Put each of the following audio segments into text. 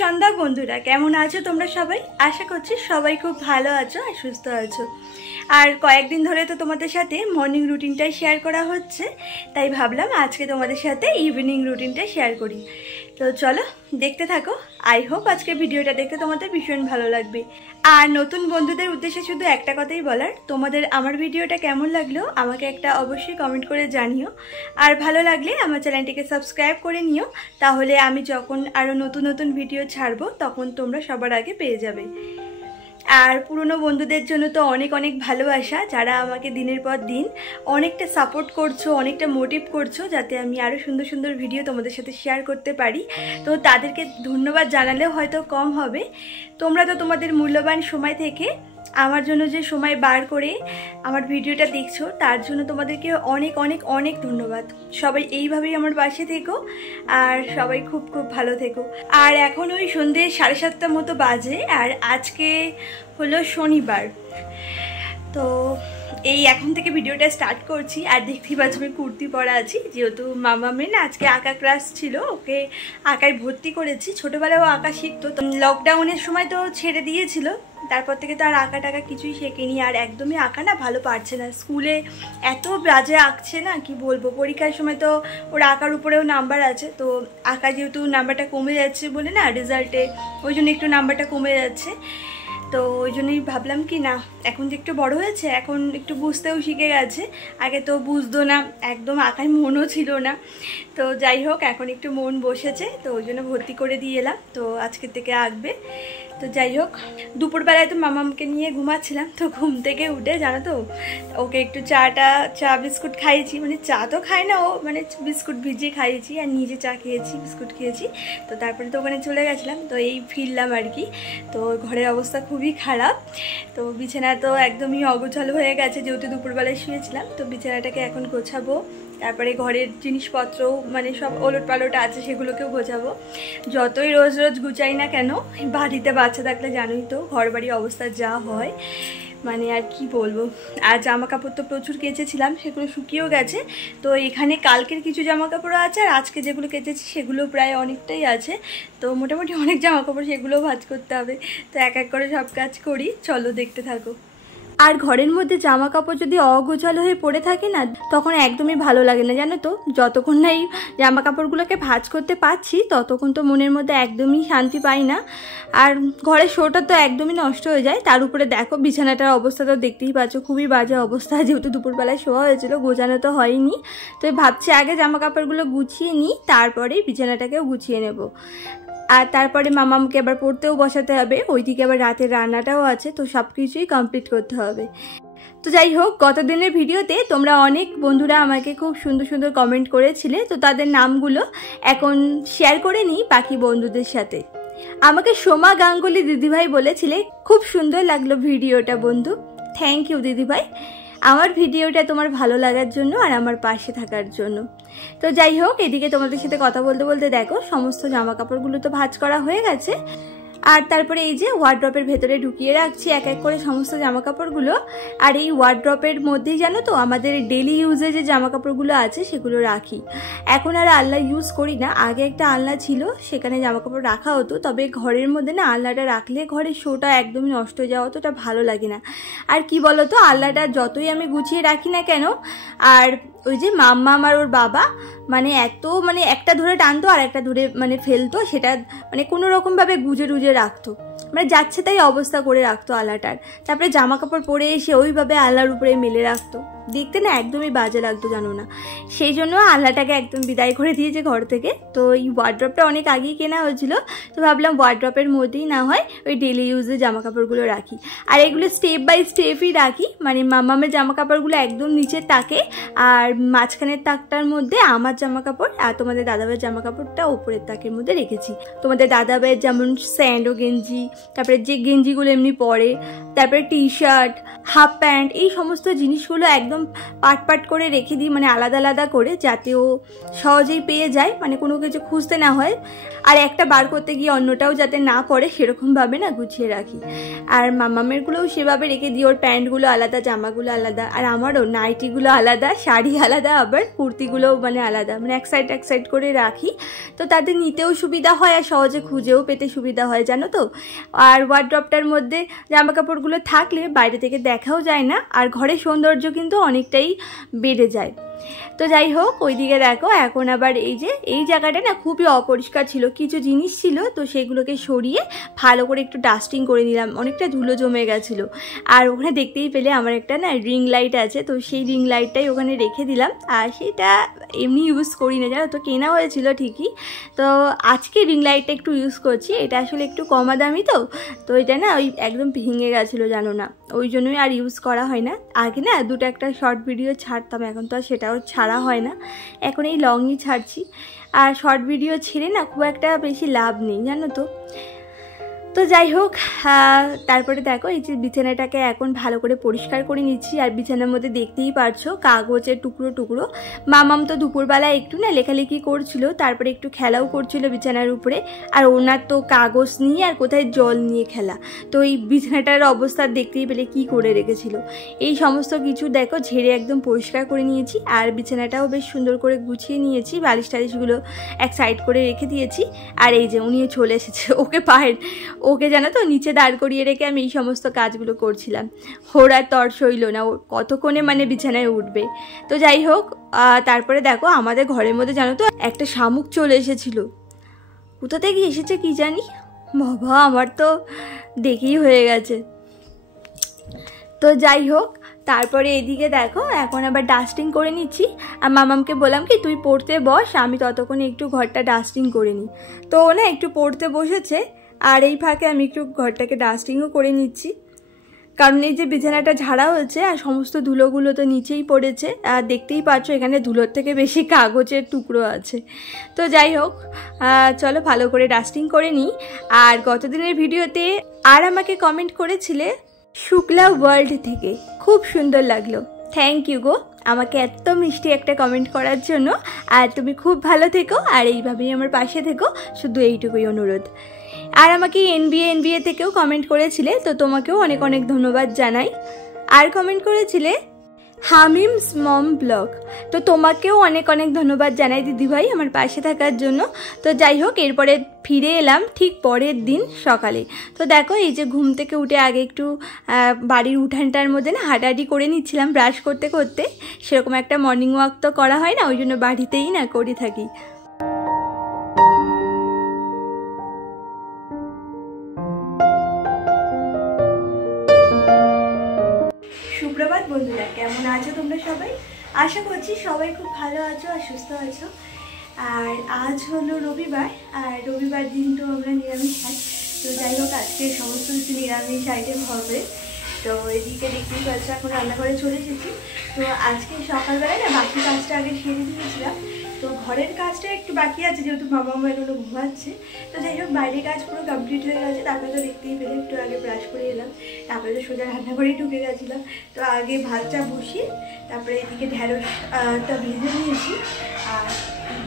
সন্ধ্যা বন্ধুরা, কেমন আছো তোমরা সবাই? আশা করছি সবাই খুব ভালো আছো আর সুস্থ আছো। আর কয়েকদিন ধরে তো তোমাদের সাথে মর্নিং রুটিনটাই শেয়ার করা হচ্ছে, তাই ভাবলাম আজকে তোমাদের সাথে ইভিনিং রুটিনটা শেয়ার করি। তো চলো দেখতে থাকো। আই হোপ আজকে ভিডিওটা দেখতে তোমাদের ভীষণ ভালো লাগবে। আর নতুন বন্ধুদের উদ্দেশ্যে শুধু একটা কথাই বলার, তোমাদের আমার ভিডিওটা কেমন লাগলো আমাকে একটা অবশ্যই কমেন্ট করে জানিও। আর ভালো লাগলে আমার চ্যানেলটিকে সাবস্ক্রাইব করে নিও, তাহলে আমি যখন আরও নতুন নতুন ভিডিও ছাড়বো তখন তোমরা সবার আগে পেয়ে যাবে। আর পুরনো বন্ধুদের জন্য তো অনেক অনেক ভালোবাসা, যারা আমাকে দিনের পর দিন অনেকটা সাপোর্ট করছো, অনেকটা মোটিভ করছো যাতে আমি আরও সুন্দর সুন্দর ভিডিও তোমাদের সাথে শেয়ার করতে পারি। তো তাদেরকে ধন্যবাদ জানালেও হয়তো কম হবে। তোমরা তো তোমাদের মূল্যবান সময় থেকে আমার জন্য যে সময় বার করে আমার ভিডিওটা দেখছো, তার জন্য তোমাদেরকে অনেক অনেক অনেক ধন্যবাদ। সবাই এইভাবেই আমার পাশে থেকো আর সবাই খুব খুব ভালো থেকো। আর এখন ওই সন্ধ্যে 7:30 মতো বাজে, আর আজকে হলো শনিবার। তো এই এখন থেকে ভিডিওটা স্টার্ট করছি। আর দেখতেই পাচ্ছ আমি কুর্তি পরা আছি, যেহেতু মামামের না আজকে আঁকা ক্লাস ছিল, ওকে আঁকায় ভর্তি করেছি। ছোটোবেলায় ও আঁকা শিখতো, তো লকডাউনের সময় তো ছেড়ে দিয়েছিল, তারপর থেকে তো আর আঁকা টাকা কিছুই শেখেনি। আর একদমই আঁকা না ভালো পারছে না, স্কুলে এত বাজে আঁকছে না কি বলবো। পরীক্ষার সময় তো ওর আঁকার উপরেও নাম্বার আছে, তো আঁকা যেহেতু নাম্বারটা কমে যাচ্ছে বলে না রেজাল্টে, ওই জন্য একটু নাম্বারটা কমে যাচ্ছে। তো ওই জন্যই ভাবলাম কি না, এখন যে একটু বড় হয়েছে এখন একটু বুঝতেও শিখে গেছে, আগে তো বুঝতো না, একদম আঁকায় মনও ছিল না। তো যাই হোক এখন একটু মন বসেছে, তো ওই জন্য ভর্তি করে দিয়ে এলাম, তো আজকের থেকে আঁকবে। তো যাই হোক, দুপুরবেলায় তো মামামকে নিয়ে ঘুমাচ্ছিলাম, তো ঘুম থেকে উঠে জানো তো ওকে একটু চা বিস্কুট খাইয়েছি। মানে চা তো খায় না ও, মানে বিস্কুট ভিজিয়ে খাইয়েছি আর নিজে চা খেয়েছি, বিস্কুট খেয়েছি। তো তারপরে তো ওখানে চলে গেছিলাম, তো এই ফিরলাম আর কি। তো ঘরের অবস্থা খুবই খারাপ, তো বিছানা তো একদমই অগোছালো হয়ে গেছে, যেহেতু দুপুরবেলায় শুয়েছিলাম। তো বিছানাটাকে এখন গোছাবো, তারপরে ঘরের জিনিসপত্রও মানে সব ওলট পালট আছে সেগুলোকেও গোছাবো। যতই রোজ রোজ গুছাই না কেন, বাড়িতে বাচ্চা থাকলে জানোই তো ঘর বাড়ির অবস্থা যা হয়, মানে আর কি বলবো। আর জামা কাপড় তো প্রচুর কেচেছিলাম, সেগুলো শুকিয়েও গেছে। তো এখানে কালকের কিছু জামা কাপড় আছে, আর আজকে যেগুলো কেচেছি সেগুলো প্রায় অনেকটাই আছে। তো মোটামুটি অনেক জামা কাপড়, সেগুলোও ভাঁজ করতে হবে। তো এক এক করে সব কাজ করি, চলো দেখতে থাকো। আর ঘরের মধ্যে জামা কাপড় যদি অগোছালো হয়ে পড়ে থাকে না, তখন একদমই ভালো লাগে না জানো তো। যতক্ষণ না এই জামা কাপড়গুলোকে ভাঁজ করতে পারছি ততক্ষণ তো মনের মধ্যে একদমই শান্তি পাই না। আর ঘরের শোটা তো একদমই নষ্ট হয়ে যায়। তার উপরে দেখো বিছানাটার অবস্থা তো দেখতেই পাচ্ছ, খুবই বাজে অবস্থা। যেহেতু দুপুরবেলায় শোয়া হয়েছিল, গোছানো তো হয়নি, তো ভাবছি আগে জামা কাপড়গুলো গুছিয়ে নিই, তারপরে বিছানাটাকেও গুছিয়ে নেব। আর তারপরে মামামকে আবার পড়তেও বসাতে হবে, ওইদিকে আবার রাতের রান্নাটাও আছে, তো সব কিছুই কমপ্লিট করতে হবে। তো যাই হোক, গত দিনের ভিডিওতে তোমরা অনেক বন্ধুরা আমাকে খুব সুন্দর সুন্দর কমেন্ট করেছিলে, তো তাদের নামগুলো এখন শেয়ার করে নিই বাকি বন্ধুদের সাথে। আমাকে সোমা গাঙ্গুলি দিদিভাই বলেছিলে খুব সুন্দর লাগলো ভিডিওটা বন্ধু, থ্যাংক ইউ দিদিভাই আমার ভিডিওটা তোমার ভালো লাগার জন্য আর আমার পাশে থাকার জন্য। তো যাই হোক, এদিকে তোমাদের সাথে কথা বলতে বলতে দেখো সমস্ত জামা কাপড়গুলো তো ভাঁজ করা হয়ে গেছে। আর তারপরে এই যে ওয়ার্ড্রপের ভেতরে ঢুকিয়ে রাখছি এক এক করে সমস্ত জামা কাপড়গুলো। আর এই ওয়ার্ড্রপের মধ্যেই জানো তো আমাদের ডেলি ইউজে যে জামা কাপড়গুলো আছে সেগুলো রাখি। এখন আর আলনা ইউজ করি না, আগে একটা আলনা ছিল সেখানে জামা কাপড় রাখা হতো, তবে ঘরের মধ্যে না আলনাটা রাখলে ঘরের শোটা একদমই নষ্ট হয়ে যাওয়া, অতটা ভালো লাগে না। আর কি বলতো, আলনাটা যতই আমি গুছিয়ে রাখি না কেন, আর ওই যে মাম্মা আর ওর বাবা মানে একটা ধরে টানতো আর একটা ধরে মানে ফেলতো, সেটা মানে কোনো রকমভাবে গুজে টুজে রাখতো, মানে যাচ্ছে তাই অবস্থা করে রাখতো আলনাটার। তারপরে জামা কাপড় পরে এসে ওইভাবে আলনার উপরে মেলে রাখতো, দেখতে না একদমই বাজে লাগতো জানো না। সেই জন্য আলনাটাকে একদম বিদায় করে দিয়েছে ঘর থেকে। তো এই ওয়ার্ড্রপটা অনেক আগেই কেনা হয়েছিল, তো ভাবলাম ওয়ার্ড্রপের মধ্যেই না হয় ওই ডেলি ইউজের জামা কাপড়গুলো রাখি। আর এগুলো স্টেপ বাই স্টেপই রাখি, মানে মামামের জামা কাপড়গুলো একদম নিচের তাকে, আর মাঝখানের তাকটার মধ্যে আমার জামা কাপড়, আর তোমাদের দাদাভাইয়ের জামা কাপড়টা ওপরের তাকের মধ্যে রেখেছি। তোমাদের দাদাভাইয়ের যেমন স্যান্ডো গেঞ্জি, তারপরে যে গেঞ্জিগুলো এমনি পরে, তারপরে টি শার্ট, হাফ প্যান্ট, এই সমস্ত জিনিসগুলো একদম পাট পাট করে রেখে দিই, মানে আলাদা আলাদা করে, যাতে ও সহজেই পেয়ে যায়, মানে কোনো কিছু খুঁজতে না হয়, আর একটা বার করতে গিয়ে অন্যটাও যাতে না পড়ে সেরকমভাবে না গুছিয়ে রাখি। আর মামামেরগুলোও সেভাবে রেখে দিই, ওর প্যান্টগুলো আলাদা, জামাগুলো আলাদা, আর আমারও নাইটিগুলো আলাদা, শাড়ি আলাদা, আবার কুর্তিগুলোও মানে আলাদা, মানে এক সাইড করে রাখি। তো তাদের নিতেও সুবিধা হয় আর সহজে খুঁজেও পেতে সুবিধা হয়, জানো তো। আর ওয়ার্ড্রপটার মধ্যে জামা কাপড়গুলো থাকলে বাইরে থেকে দেখাও যায় না, আর ঘরের সৌন্দর্য কিন্তু অনেকটাই বেড়ে যায়। তো যাই হোক, ওইদিকে দেখো এখন আবার এই জায়গাটা না খুবই অপরিষ্কার ছিল, কিছু জিনিস ছিল, তো সেগুলোকে সরিয়ে ভালো করে একটু ডাস্টিং করে নিলাম, অনেকটা ধুলো জমে গেছিলো। আর ওখানে দেখতেই পেলে আমার একটা না রিং লাইট আছে, তো সেই রিং লাইটটাই ওখানে রেখে দিলাম, আর সেটা এমনি ইউজ করি না, জানো তো, কেনা হয়েছিল ঠিকই, তো আজকে রিং লাইটটা একটু ইউজ করছি। এটা আসলে একটু কমা দামি, তো এটা না ওই একদম ভেঙে গেছিলো, জানো না, ওই জন্যই আর ইউজ করা হয় না। আগে না দুটো একটা শর্ট ভিডিও ছাড়তাম, এখন তো আর সেটাও ছাড়া হয় না, এখন এই লংই ছাড়ছি। আর শর্ট ভিডিও ছেড়ে না খুব একটা বেশি লাভ নেই, জানো তো। তো যাই হোক, তারপরে দেখো এই যে বিছানাটাকে এখন ভালো করে পরিষ্কার করে নিচ্ছি। আর বিছানার মধ্যে দেখতেই পারছো কাগজের টুকরো টুকরো। মামাম তো দুপুরবেলা একটু না লেখালেখি করছিল, তারপরে একটু খেলাও করছিল বিছানার উপরে। আর ওনার তো কাগজ নিয়ে আর কোথায় জল নিয়ে খেলা, তো এই বিছানাটার অবস্থা দেখতেই পেলে কি করে রেখেছিল। এই সমস্ত কিছু দেখো ঝেড়ে একদম পরিষ্কার করে নিয়েছি, আর বিছানাটাও বেশ সুন্দর করে গুছিয়ে নিয়েছি, বালিশ টালিশগুলো এক সাইড করে রেখে দিয়েছি। আর এই যে উনিও চলে এসেছে, ওকে জানো তো নিচে দাঁড় করিয়ে রেখে আমি এই সমস্ত কাজগুলো করছিলাম। ওর আর তর সইল না, ও কতক্ষণে মানে বিছানায় উঠবে। তো যাই হোক, তারপরে দেখো আমাদের ঘরের মধ্যে জানো তো একটা শামুক চলে এসেছিল, কোথা থেকে এসেছে কি জানি, বাবা আমার তো দেখেই হয়ে গেছে। তো যাই হোক, তারপরে এদিকে দেখো এখন আবার ডাস্টিং করে নিচ্ছি। আর মামামকে বললাম কি তুই পড়তে বস, আমি ততক্ষণে একটু ঘরটা ডাস্টিং করে নিই। তো ও না একটু পড়তে বসেছে, আর এই ফাঁকে আমি একটু ঘরটাকে ডাস্টিংও করে নিচ্ছি, কারণ এই যে বিছানাটা ঝাড়া হচ্ছে আর সমস্ত ধুলোগুলো তো নিচেই পড়েছে, আর দেখতেই পাচ্ছ এখানে ধুলোর থেকে বেশি কাগজের টুকরো আছে। তো যাই হোক, চলো ভালো করে ডাস্টিং করে নিই। আর গতদিনের ভিডিওতে আর আমাকে কমেন্ট করেছিলে শুক্লা ওয়ার্ল্ড থেকে, খুব সুন্দর লাগলো, থ্যাংক ইউ গো আমাকে এত মিষ্টি একটা কমেন্ট করার জন্য। আর তুমি খুব ভালো থেকো, আর এইভাবেই আমার পাশে থেকো, শুধু এইটুকুই অনুরোধ। আর আমাকে এনবিএ থেকেও কমেন্ট করেছিলে, তো তোমাকেও অনেক অনেক ধন্যবাদ জানাই। আর কমেন্ট করেছিলে হামিমস মম ব্লগ, তো তোমাকেও অনেক অনেক ধন্যবাদ জানাই দিদিভাই আমার পাশে থাকার জন্য। তো যাই হোক, এরপরে ফিরে এলাম ঠিক পরের দিন সকালে। তো দেখো এই যে ঘুম থেকে উঠে আগে একটু বাড়ির উঠানটার মধ্যে না হাঁটাহাঁটি করে নিচ্ছিলাম ব্রাশ করতে করতে। সেরকম একটা মর্নিং ওয়াক তো করা হয় না, ওই জন্য বাড়িতেই না করে থাকি। সুপ্রভাত বন্ধুরা, কেমন আছো তোমরা সবাই? আশা করছি সবাই খুব ভালো আছো আর সুস্থ আছো। আর আজ হলো রবিবার, আর রবিবার দিন তো আমরা নিরামিষ খাই। তো যাই হোক, আজকে সমস্ত কিছু নিরামিষ আইটেম হবে। তো এদিকে দেখতেই পাচ্ছ এখন রান্নাঘরে চলে এসেছি। তো আজকে সকালবেলায় না বাকি কাজটা আগে সেরে দিয়েছিলাম, তো ঘরের কাজটা একটু বাকি আছে যেহেতু বাবা মা এগুলো ঘুমাচ্ছে। তো যাই হোক, বাইরের কাজ পুরো কমপ্লিট হয়ে গেছে। তারপরে তো দেখতেই পেলে একটু আগে ব্রাশ করে এলাম, তারপরে তো সোজা রান্নাঘরেই ঢুকে গেছিলাম। তো আগে ভাতটা বসিয়ে তারপরে এদিকে ঢ্যাঁড়সটা ভেজে নিয়েছি, আর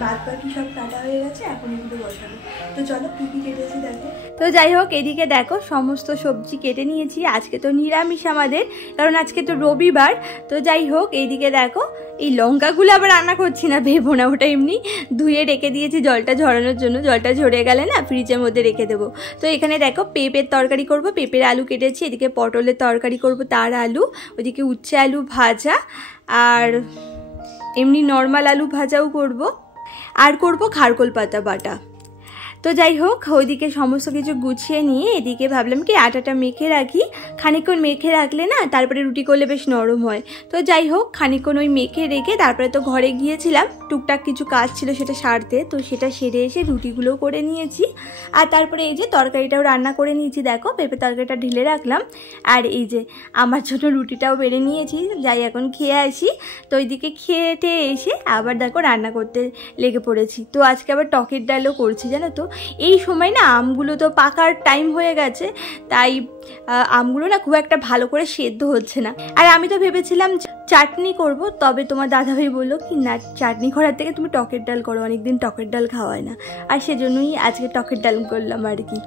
বাদ বাকি সব কাটা হয়ে গেছে, এখন এগুলো বসানো। তো চলো কী কী কেটেছি দেখো। তো যাই হোক, এদিকে দেখো সমস্ত সবজি কেটে নিয়েছি। আজকে তো নিরামিষ আমাদের, কারণ আজকে তো রবিবার। তো যাই হোক, এইদিকে দেখো এই লঙ্কাগুলো আবার রান্না করছি না, ভেবো না, ওটা এমনি ধুয়ে রেখে দিয়েছি জলটা ঝরানোর জন্য। জলটা ঝরে গেলে না ফ্রিজের মধ্যে রেখে দেবো। তো এখানে দেখো পেঁপের তরকারি করব, পেঁপের আলু কেটেছি, এদিকে পটলের তরকারি করব তার আলু, ওইদিকে উচ্ছে আলু ভাজা, আর এমনি নর্মাল আলু ভাজাও করব, আর করব খারকোল পাতা বাটা। তো যাই হোক, ওইদিকে সমস্ত কিছু গুছিয়ে নিয়ে এদিকে ভাবলাম কি আটাটা মেখে রাখি, খানিকক্ষণ মেখে রাখলে না তারপরে রুটি করলে বেশ নরম হয়। তো যাই হোক, খানিকক্ষণ ওই মেখে রেখে তারপরে তো ঘরে গিয়েছিলাম টুকটাক কিছু কাজ ছিল সেটা সারতে, তো সেটা সেরে এসে রুটিগুলোও করে নিয়েছি। আর তারপরে এই যে তরকারিটাও রান্না করে নিয়েছি, দেখো পেঁপে তরকারিটা ঢেলে রাখলাম, আর এই যে আমার জন্য রুটিটাও বেড়ে নিয়েছি, যাই এখন খেয়ে আসি। তো ওইদিকে খেয়ে এসে আবার দেখো রান্না করতে লেগে পড়েছি। তো আজকে আবার টকের ডালও করছি, জানো তো। এই সময় না আমগুলো তো পাকার টাইম হয়ে গেছে, তাই আমগুলো না খুব একটা ভালো করে সেদ্ধ হচ্ছে না। আর আমি তো ভেবেছিলাম চাটনি করব, তবে তোমার দাদাভাই বললো কি না, চাটনি করার থেকে তুমি টকের ডাল করো, অনেকদিন টকের ডাল খাওয়া হয় না, আর সেজন্যই আজকে টকের ডাল করলাম আর কি।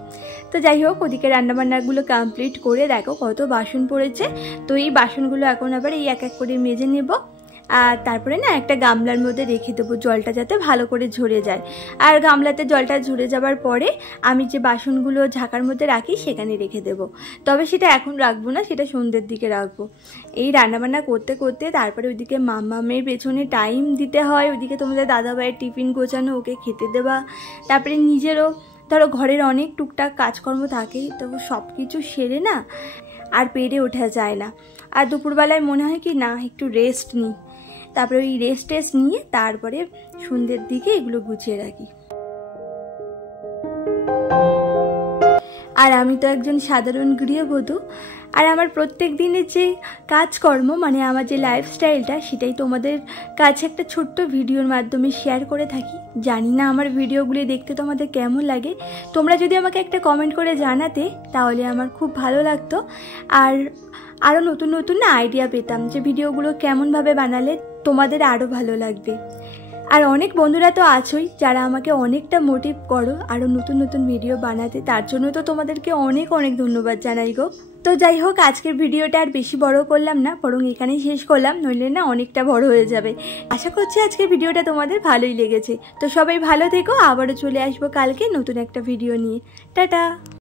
তো যাই হোক, ওদিকে রান্নাবান্নাগুলো কমপ্লিট করে দেখো কত বাসন পড়েছে। তো এই বাসনগুলো এখন আবার এই এক এক করে মেজে নেব, আর তারপরে না একটা গামলার মধ্যে রেখে দেবো, জলটা যাতে ভালো করে ঝরে যায়। আর গামলাতে জলটা ঝরে যাবার পরে আমি যে বাসনগুলো ঝাঁকার মধ্যে রাখি সেখানে রেখে দেবো। তবে সেটা এখন রাখবো না, সেটা সন্ধ্যের দিকে রাখবো। এই রান্নাবান্না করতে করতে তারপরে ওইদিকে মামামের পেছনে টাইম দিতে হয়, ওইদিকে তোমাদের দাদাভাইয়ের টিফিন গোছানো, ওকে খেতে দেওয়া, তারপরে নিজেরও ধরো ঘরের অনেক টুকটাক কাজকর্ম থাকেই, তো সব কিছু সেরে না আর পেরে ওঠা যায় না। আর দুপুরবেলায় মনে হয় কি না একটু রেস্ট নিই, তারপরে ওই রেস্ট নিয়ে তারপরে সন্ধ্যের দিকে এগুলো গুছিয়ে রাখি। আর আমি তো একজন সাধারণ গৃহবধূ, আর আমার প্রত্যেক দিনের যে কাজকর্ম মানে আমার যে লাইফস্টাইলটা সেটাই তোমাদের কাছে একটা ছোট্ট ভিডিওর মাধ্যমে শেয়ার করে থাকি। জানি না আমার ভিডিওগুলি দেখতে তোমাদের কেমন লাগে, তোমরা যদি আমাকে একটা কমেন্ট করে জানাতে তাহলে আমার খুব ভালো লাগতো। আর আরও নতুন নতুন না আইডিয়া পেতাম যে ভিডিওগুলো কেমনভাবে বানালে তোমাদের আরও ভালো লাগবে। আর অনেক বন্ধুরা তো আছোই যারা আমাকে অনেকটা মোটিভ করো আরও নতুন নতুন ভিডিও বানাতে, তার জন্য তো তোমাদেরকে অনেক অনেক ধন্যবাদ জানাই গো। তো যাই হোক, আজকের ভিডিওটা আর বেশি বড় করলাম না, বরং এখানেই শেষ করলাম, নইলে না অনেকটা বড় হয়ে যাবে। আশা করছি আজকের ভিডিওটা তোমাদের ভালোই লেগেছে। তো সবাই ভালো থেকো, আবারও চলে আসবো কালকে নতুন একটা ভিডিও নিয়ে। টাটা।